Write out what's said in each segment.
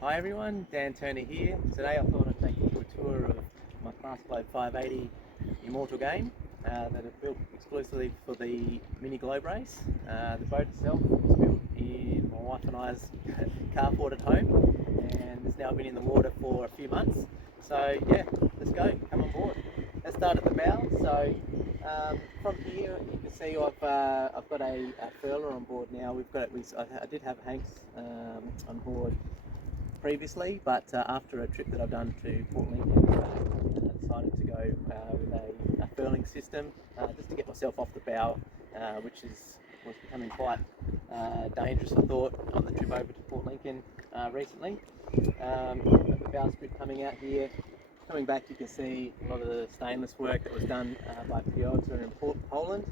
Hi everyone, Dan Turner here. Today I thought I'd take you to a tour of my Class Globe 580 Immortal Game that I've built exclusively for the mini globe race. The boat itself was built in my wife and I's carport at home and has now been in the water for a few months. So yeah, let's go, come on board. Let's start at the bow. So from here you can see I've got a furler on board now. I did have Hanks on board previously, but after a trip that I've done to Port Lincoln, I decided to go with a furling system just to get myself off the bow, which was becoming quite dangerous, I thought, on the trip over to Port Lincoln recently. Got the bowsprit coming out here. Coming back, you can see a lot of the stainless work that was done by Piotr in Poland.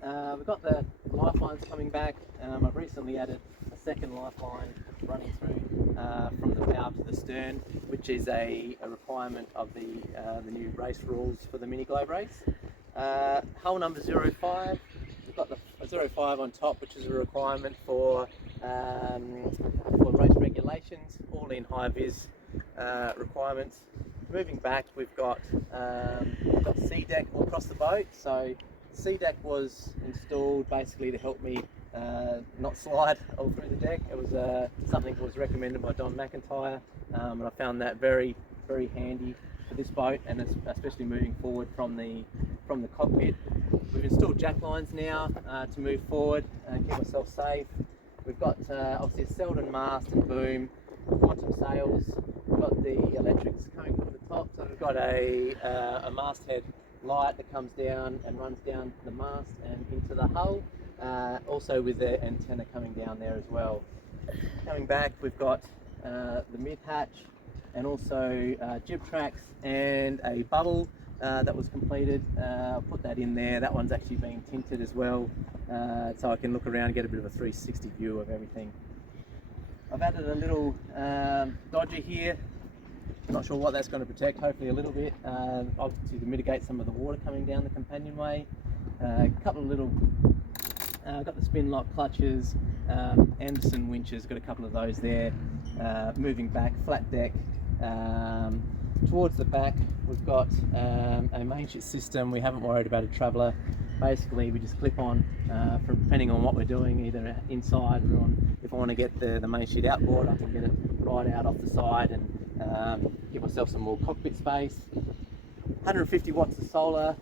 We've got the lifelines coming back. I've recently added a second lifeline running through from the bow to the stern, which is a requirement of the new race rules for the mini globe race. Hull number 05. We've got the 05 on top, which is a requirement for race regulations, all in high vis requirements. Moving back, we've got sea deck all across the boat. So sea deck was installed basically to help me not slide all through the deck. It was something that was recommended by Don McIntyre, and I found that very, very handy for this boat, and especially moving forward from the cockpit. We've installed jack lines now to move forward and keep myself safe. We've got obviously a Selden mast and boom, quantum sails. We've got the electrics coming from the top, so we've got a masthead light that comes down and runs down the mast and into the hull, also with the antenna coming down there as well. Coming back, we've got the mid hatch and also jib tracks and a bubble that was completed. I'll put that in there. That one's actually been tinted as well, so I can look around and get a bit of a 360 view of everything. I've added a little dodger here. Not sure what that's going to protect, hopefully a little bit, obviously to mitigate some of the water coming down the companionway. A couple of little, got the spin lock clutches, Anderson winches, got a couple of those there. Moving back, flat deck. Towards the back, we've got a main sheet system. We haven't worried about a traveller. Basically, we just clip on, depending on what we're doing, either inside or on. If I want to get the main sheet outboard, I can get it right out off the side and give myself some more cockpit space. 150 watts of solar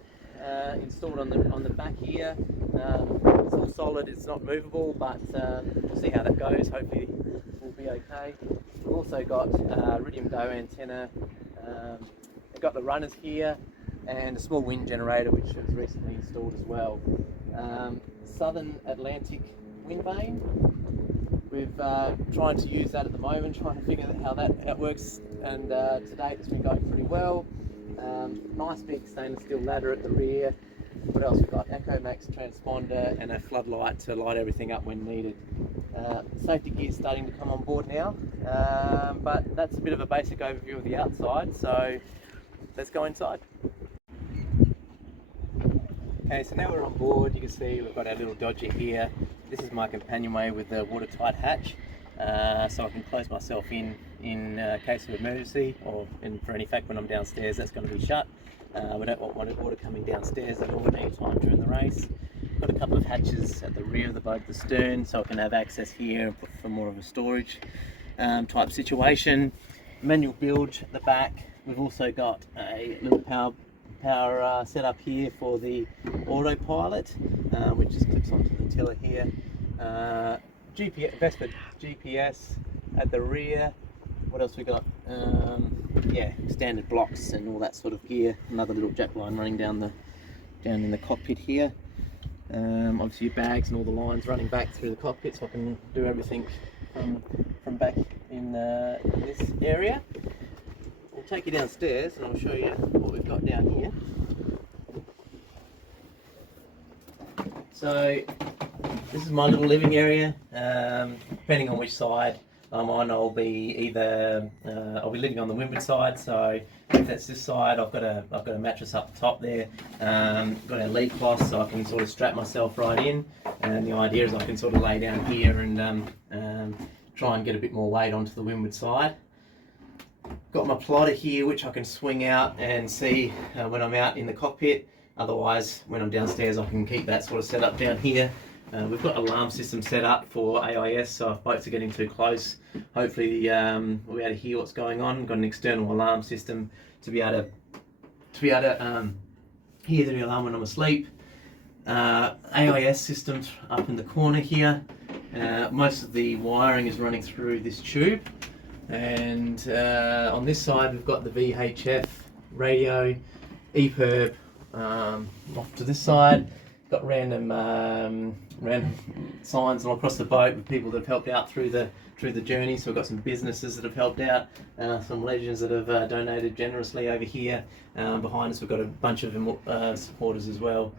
installed on the back here. It's all solid, it's not movable, but we'll see how that goes. Hopefully we'll be okay. We've also got iridium dough antenna. We've got the runners here and a small wind generator which was recently installed as well. Southern Atlantic wind vane. We've trying to use that at the moment, trying to figure out how that works, and to date it's been going pretty well. Nice big stainless steel ladder at the rear. What else we've got? Echo Max transponder and a floodlight to light everything up when needed. Safety gear starting to come on board now, but that's a bit of a basic overview of the outside, so let's go inside. Okay, so now we're on board. You can see we've got our little dodger here. This is my companionway with the watertight hatch, so I can close myself in case of emergency, or for any fact when I'm downstairs that's going to be shut. We don't want water coming downstairs at any time during the race. Got a couple of hatches at the rear of the boat, the stern, so I can have access here for more of a storage type situation. Manual bilge at the back. We've also got a little power setup here for the autopilot, which just clips onto the tiller here. Vespa GPS at the rear. What else we got? Yeah, standard blocks and all that sort of gear. Another little jack line running down in the cockpit here. Obviously your bags and all the lines running back through the cockpit, so I can do everything from back in this area. We'll take you downstairs and I'll show you what we've got down here. So this is my little living area. Depending on which side I'm on, I'll be living on the windward side. So if that's this side, I've got a mattress up the top there. Got a lead cloth so I can sort of strap myself right in. And the idea is I can sort of lay down here and try and get a bit more weight onto the windward side. Got my plotter here which I can swing out and see when I'm out in the cockpit. Otherwise, when I'm downstairs, I can keep that sort of set up down here. We've got an alarm system set up for AIS, so if boats are getting too close, hopefully we'll be able to hear what's going on. We've got an external alarm system to be able to hear the alarm when I'm asleep. AIS systems up in the corner here. Most of the wiring is running through this tube, and on this side we've got the VHF radio, EPIRB off to this side. Got random signs all across the boat with people that have helped out through the journey. So we've got some businesses that have helped out, some legends that have donated generously over here. Behind us we've got a bunch of supporters as well,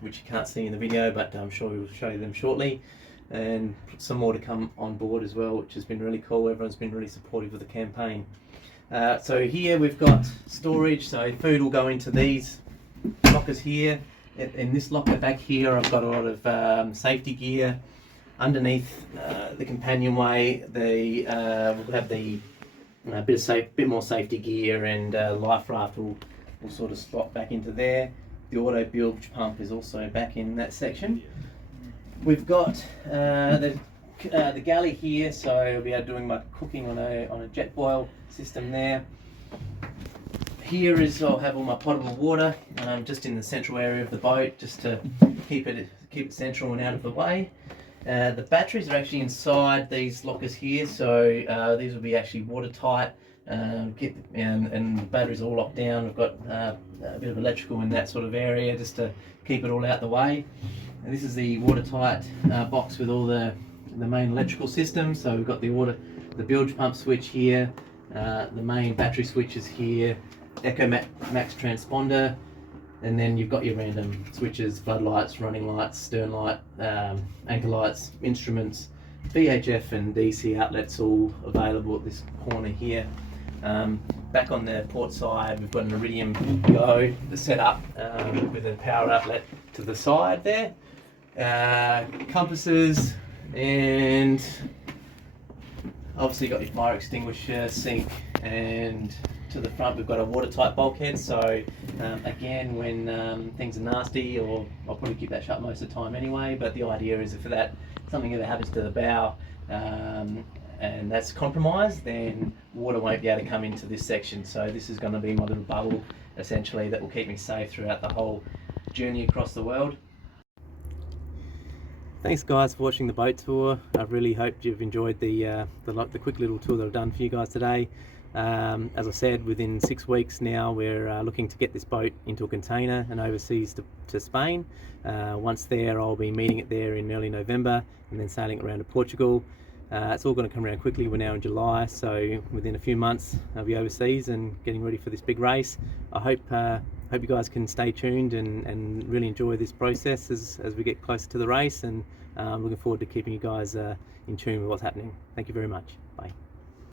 which you can't see in the video, but I'm sure we'll show you them shortly. And some more to come on board as well, which has been really cool. Everyone's been really supportive of the campaign. So here we've got storage, so food will go into these lockers here. In this locker back here I've got a lot of safety gear. Underneath the companionway we'll have the bit more safety gear, and life raft will sort of slot back into there. The auto bilge pump is also back in that section. We've got the galley here, so I'll be doing my cooking on a jet boil system there. Here I'll have all my potable water just in the central area of the boat, just to keep it central and out of the way. The batteries are actually inside these lockers here, so these will be actually watertight, and the batteries are all locked down. We've got a bit of electrical in that sort of area just to keep it all out the way. And this is the watertight box with all the main electrical systems. So we've got the bilge pump switch here, the main battery switches here, Echo Max transponder, and then you've got your random switches, floodlights, running lights, stern light, anchor lights, instruments, VHF and DC outlets all available at this corner here. Back on the port side we've got an Iridium Go set up with a power outlet to the side there. Compasses, and obviously got your fire extinguisher, sink, and to the front we've got a watertight bulkhead. So again, when things are nasty, or I'll probably keep that shut most of the time anyway, but the idea is if something ever happens to the bow and that's compromised, then water won't be able to come into this section. So this is going to be my little bubble essentially that will keep me safe throughout the whole journey across the world. Thanks guys for watching the boat tour. I really hope you've enjoyed the quick little tour that I've done for you guys today. As I said, within 6 weeks now we're looking to get this boat into a container and overseas to Spain. Once there, I'll be meeting it there in early November and then sailing around to Portugal. It's all going to come around quickly. We're now in July, so within a few months I'll be overseas and getting ready for this big race. I hope you guys can stay tuned and really enjoy this process as we get closer to the race, and looking forward to keeping you guys in tune with what's happening. Thank you very much. Bye.